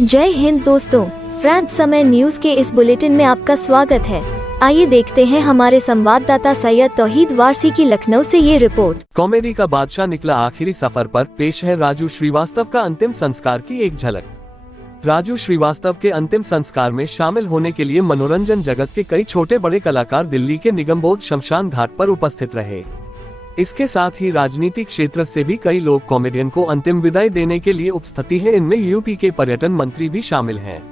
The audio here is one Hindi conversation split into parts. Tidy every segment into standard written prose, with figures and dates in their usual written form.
जय हिंद दोस्तों, फ्रांस समय न्यूज के इस बुलेटिन में आपका स्वागत है। आइए देखते हैं हमारे संवाददाता सैयद तौहीद वारसी की लखनऊ से ये रिपोर्ट। कॉमेडी का बादशाह निकला आखिरी सफर पर, पेश है राजू श्रीवास्तव का अंतिम संस्कार की एक झलक। राजू श्रीवास्तव के अंतिम संस्कार में शामिल होने के लिए मनोरंजन जगत के कई छोटे बड़े कलाकार दिल्ली के निगमबोध शमशान घाट पर उपस्थित रहे। इसके साथ ही राजनीतिक क्षेत्र से भी कई लोग कॉमेडियन को अंतिम विदाई देने के लिए उपस्थित हैं। इनमें यूपी के पर्यटन मंत्री भी शामिल हैं।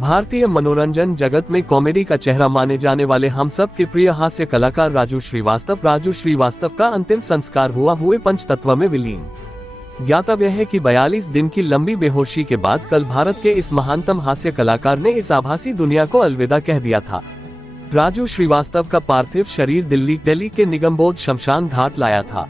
भारतीय मनोरंजन जगत में कॉमेडी का चेहरा माने जाने वाले हम सब के प्रिय हास्य कलाकार राजू श्रीवास्तव का अंतिम संस्कार हुए पंचतत्व में विलीन। ज्ञातव्य है कि 42 दिन की लंबी बेहोशी के बाद कल भारत के इस महानतम हास्य कलाकार ने इस आभासी दुनिया को अलविदा कह दिया था। राजू श्रीवास्तव का पार्थिव शरीर दिल्ली के निगमबोध शमशान घाट लाया था।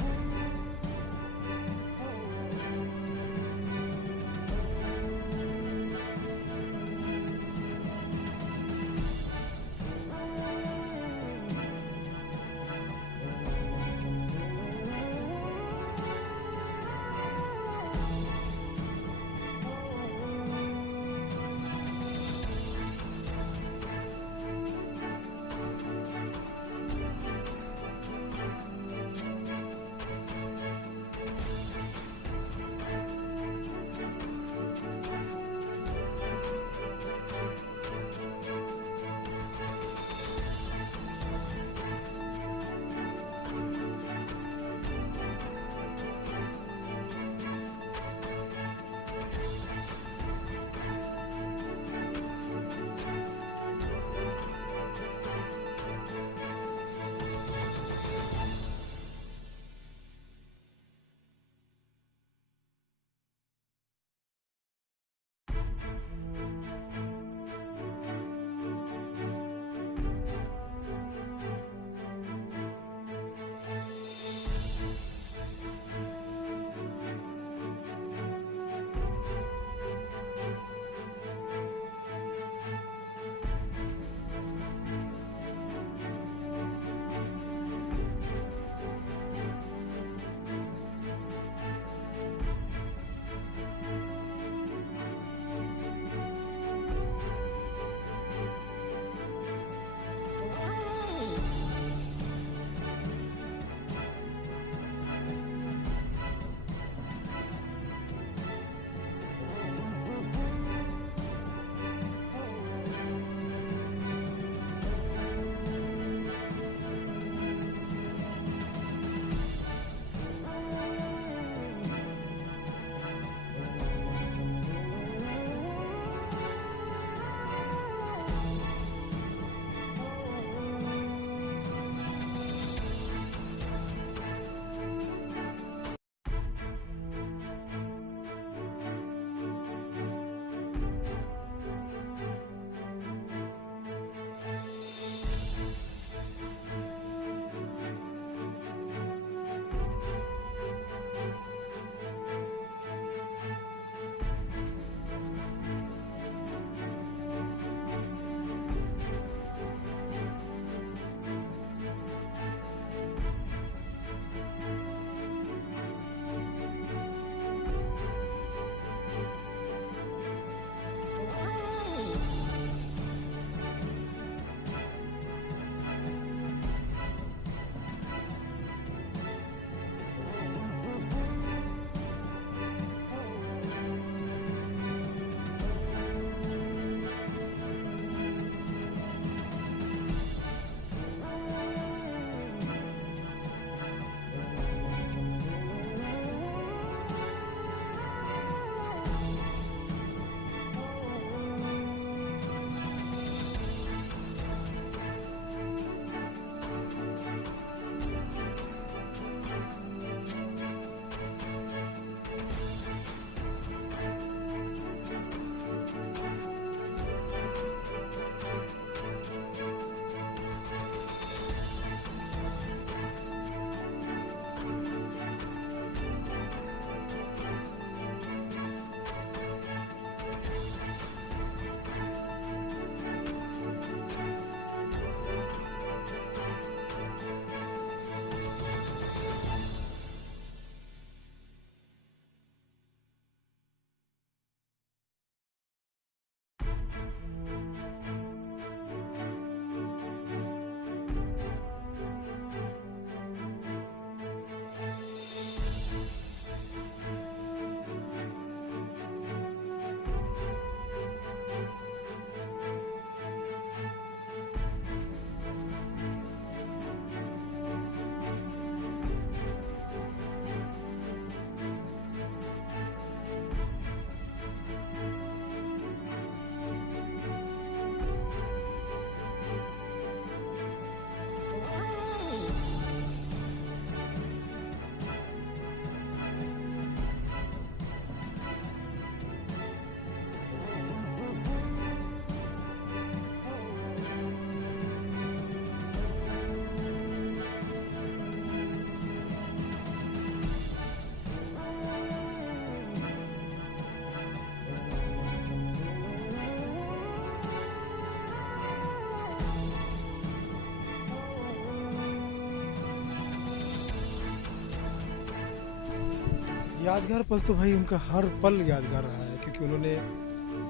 यादगार पल तो भाई उनका हर पल यादगार रहा है, क्योंकि उन्होंने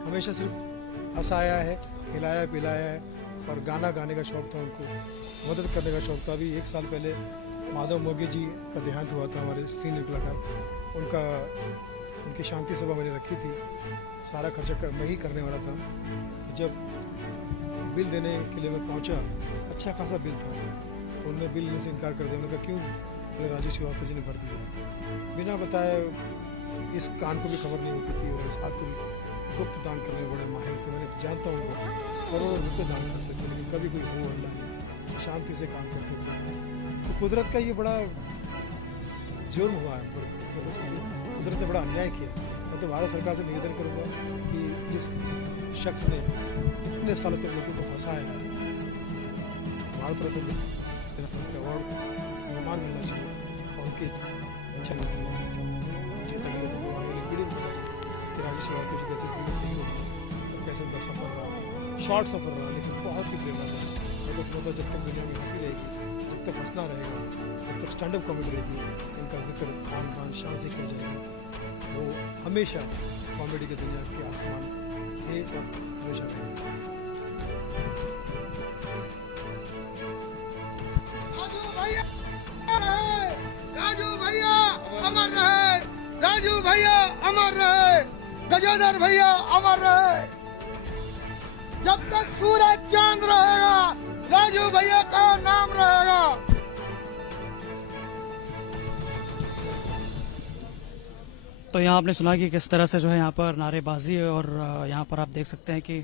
हमेशा सिर्फ हंसाया है, खिलाया पिलाया है, और गाना गाने का शौक था उनको, मदद करने का शौक था। अभी 1 साल पहले माधव मोगे जी का देहांत हुआ था, हमारे सीनियर कलाकार। उनकी शांति सभा मैंने रखी थी, सारा खर्चा मैं ही करने वाला था। तो जब बिल देने के लिए मैं पहुंचा, अच्छा खासा बिल था, तो उन्होंने बिल लेने से इनकार कर दिया। उन्होंने कहा क्यों? मैंने राजू श्रीवास्तव जी ने भर दिया। बिना बताए, इस कान को भी खबर नहीं होती थी, और इस हाथ को भी गुप्त दान करने में बड़े माहिर थे। मैंने जानता हूँ उनको, करोड़ों रुपये दान करते थे, लेकिन कभी कोई हो हल्ला नहीं, शांति से काम करते थे। तो कुदरत का ये बड़ा जुर्म हुआ है, कुदरत ने बड़ा अन्याय किया। मैं तो भारत सरकार से निवेदन करूंगा कि जिस शख्स ने इतने सालों तक लोगों को हंसाया है, भारत रत्न और सम्मान मिलना चाहिए, और उनकी इच्छा की चेता के लोगों को आने वाली पीढ़ी में पता चाहिए कि राजू श्रीवास्तव जी कैसे सही हो, कैसे उनका सफर रहा, शॉर्ट सफर रहा, लेकिन बहुत ही प्रेरणादायक। मैं तो समझता हूं जब तक दुनिया में हंसी रहेगी, जब तक हंसना रहेगा, जब तक स्टैंड अप कॉमेडी रहेगी, इनका जिक्र आन बान शान से किया जाएगा। वो हमेशा कॉमेडी की दुनिया के आसमान थे और हमेशा रहेंगे। राजू भैया अमर रहे, राजू भैया अमर रहे, गजाधर भैया अमर रहे। जब तक सूरज चांद रहेगा, राजू भैया का नाम रहेगा। तो यहाँ आपने सुना कि किस तरह से जो है यहाँ पर नारेबाजी, और यहाँ पर आप देख सकते हैं कि